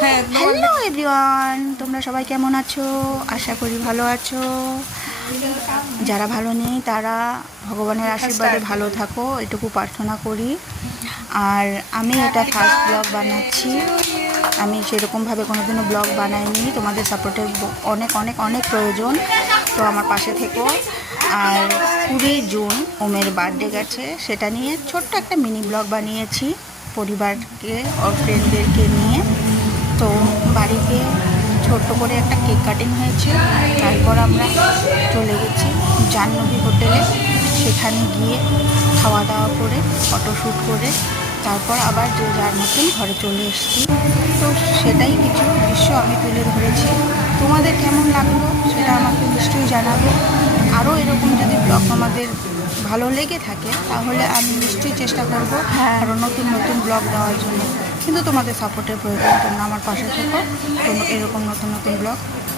Hello everyone, তোমরা সবাই কেমন আছো? আশা করি ভালো আছো। যারা ভালো নেই তারা ভগবানের আশীর্বাদে ভালো থাকো, এটুকু প্রার্থনা করি। আর আমি এটা ফার্স্ট ব্লগ বানাচ্ছি। আমি সেরকমভাবে কোনোদিনও ব্লগ বানাইনি। তোমাদের সাপোর্টের অনেক অনেক অনেক প্রয়োজন, তো আমার পাশে থেকো। আর 20 জুন ওমের বার্থডে গেছে, সেটা নিয়ে ছোট্ট একটা মিনি ব্লগ বানিয়েছি পরিবারকে আর ফ্রেন্ডদেরকে নিয়ে। তো বাড়িতে ছোট্ট করে একটা কেক কাটিং হয়েছে, তারপর আমরা চলে গেছি জাহ্নবী হোটেলে। সেখানে গিয়ে খাওয়া দাওয়া করে ফটোশ্যুট করে তারপর আবার যে যার মতন ঘরে চলে এসেছি। তো সেটাই কিছু দৃশ্য আমি তুলে ধরেছি। তোমাদের কেমন লাগলো সেটা আমাকে নিশ্চয়ই জানাবে। আরও এরকম যদি ব্লগ আমাদের ভালো লেগে থাকে তাহলে আমি নিশ্চয়ই চেষ্টা করব আরও নতুন নতুন ব্লগ দেওয়ার জন্য। কিন্তু তোমাদের সাপোর্টের প্রয়োজন, তোমরা আমার পাশে থেকো, এরকম নতুন নতুন ব্লগ